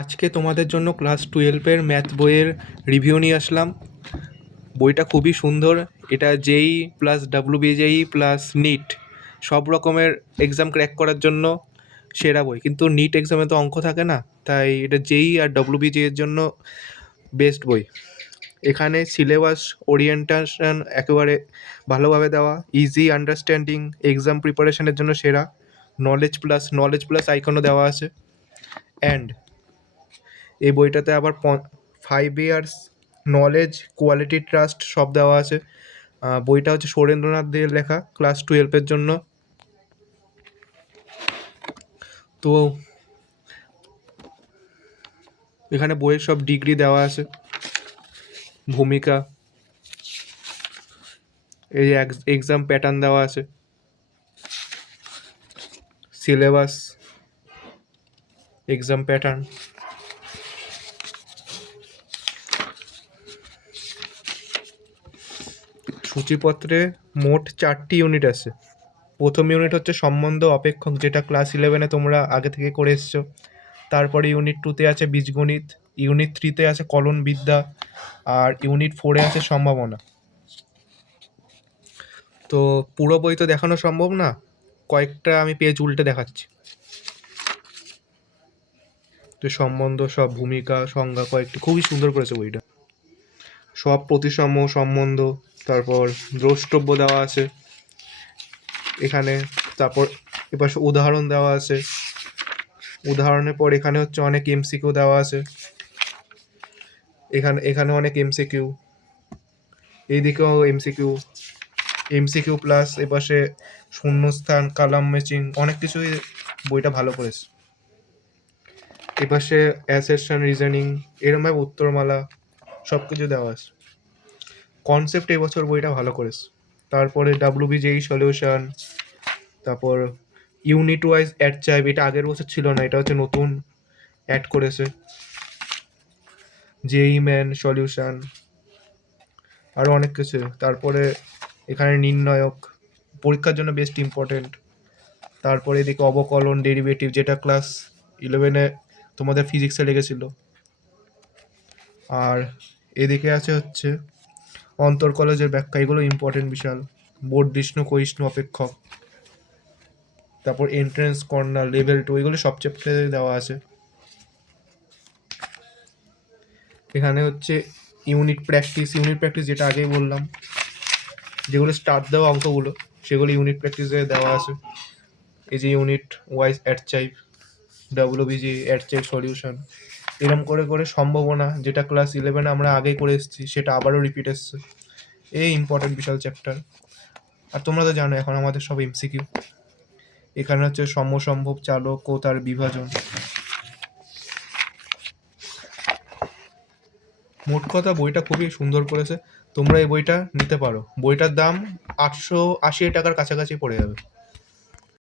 আজকে তোমাদের জন্য ক্লাস 12-এর ম্যাথ বইয়ের রিভিউ নিয়ে আসলাম। বইটা খুবই সুন্দর। এটা জেই প্লাস ডাব্লিউবিজেই প্লাস নিট সব রকমের এক্সাম ক্র্যাক করার জন্য সেরা বই। কিন্তু নিট এক্সামে তো অঙ্ক থাকে না, তাই এটা জেই আর ডাব্লিউবিজেই এর জন্য বেস্ট বই। এখানে সিলেবাস ওরিয়েন্টেশন একেবারে ভালোভাবে দেওয়া, ইজি আন্ডারস্ট্যান্ডিং, এক্সাম প্রিপারেশনের জন্য সেরা, নলেজ প্লাস আইকনও দেওয়া আছে। অ্যান্ড এই বইটাতে আবার 5 ইয়ার্স নলেজ, কোয়ালিটি, ট্রাস্ট সব দেওয়া আছে। বইটা হচ্ছে সুরেন্দ্রনাথ দিয়ে লেখা, ক্লাস 12-এর জন্য। তো এখানে বইয়ের সব ডিগ্রি দেওয়া আছে, ভূমিকা, এই এক্সাম প্যাটার্ন দেওয়া আছে, সিলেবাস, এক্সাম প্যাটার্ন। সূচিপত্রে মোট 4টি ইউনিট আছে। প্রথম ইউনিট হচ্ছে সম্বন্ধ অপেক্ষক, যেটা ক্লাস 11-এ তোমরা আগে থেকে করে এসছো। তারপরে ইউনিট 2-তে আছে বীজগণিত, ইউনিট 3-তে আছে কলনবিদ্যা, আর ইউনিট 4-এ আছে সম্ভাবনা। তো পুরো বই তো দেখানো সম্ভব না, কয়েকটা আমি পেজ উল্টে দেখাচ্ছি। তো সম্বন্ধ, সব ভূমিকা, সংজ্ঞা কয়েকটি, খুবই সুন্দর করেছে বইটা। সব প্রতিসম, সম্বন্ধ, তারপর দ্রষ্টব্য দেওয়া আছে এখানে। তারপর এবার উদাহরণ দেওয়া আছে। উদাহরণের পর এখানে হচ্ছে অনেক এমসিকিউ দেওয়া আছে। এখানে অনেক এমসিকিউ, এইদিকেও এমসিকিউ প্লাস এপাশে শূন্যস্থান, কালাম ম্যাচিং, অনেক কিছুই বইটা ভালো করেছে। এপাশে অ্যাসেশন, রিজনিং, এরমভাবে উত্তরমালা সব কিছু দেওয়া আছে। কনসেপ্ট এবছর বইটা ভালো করেছে। তারপরে ডাব্লিউবিজেই সলিউশন, তারপর ইউনিট ওয়াইজ অ্যাড চাইব, এটা আগের বছর ছিল না, এটা হচ্ছে নতুন অ্যাড করেছে। জেই ম্যান সলিউশন, আরও অনেক কিছু। তারপরে এখানে নির্ণায়ক, পরীক্ষার জন্য বেস্ট ইম্পর্টেন্ট। তারপরে এদিকে অবকলন, ডেরিভেটিভ, যেটা ক্লাস 11-এ তোমাদের ফিজিক্সে লেগেছিল। আর এদিকে আছে হচ্ছে অন্তর্কলজের ব্যাখ্যা, এগুলো ইম্পর্টেন্ট বিশাল। বর্ধিষ্ণু, ক্ষয়িষ্ণু, অপেক্ষক, তারপর এন্ট্রেন্স, কর্নার, লেভেল 2, এগুলো সব চ্যাপ্টারে দেওয়া আছে। এখানে হচ্ছে ইউনিট প্র্যাকটিস যেটা আগেই বললাম, যেগুলো স্টার্ট দেওয়া অঙ্কগুলো সেগুলো ইউনিট প্র্যাকটিসে দেওয়া আছে। এই যে ইউনিট ওয়াইজ অ্যাড চাইব, ডাব্লিউবিজি অ্যাড চাইব সলিউশন, এরম করে করে সম্ভাবনা, যেটা ক্লাস 11-এ আমরা আগেই করে এসেছি, সেটা আবারও রিপিট এসছে। এই ইম্পর্টেন্ট বিশাল চ্যাপ্টার। আর তোমরা তো জানো এখন আমাদের সব এমসিকিউ। এখানে হচ্ছে সমসম্ভব চালক ও তার বিভাজন। মোট কথা বইটা খুবই সুন্দর করেছে, তোমরা এই বইটা নিতে পারো। বইটার দাম 880 টাকার কাছাকাছি পড়ে যাবে।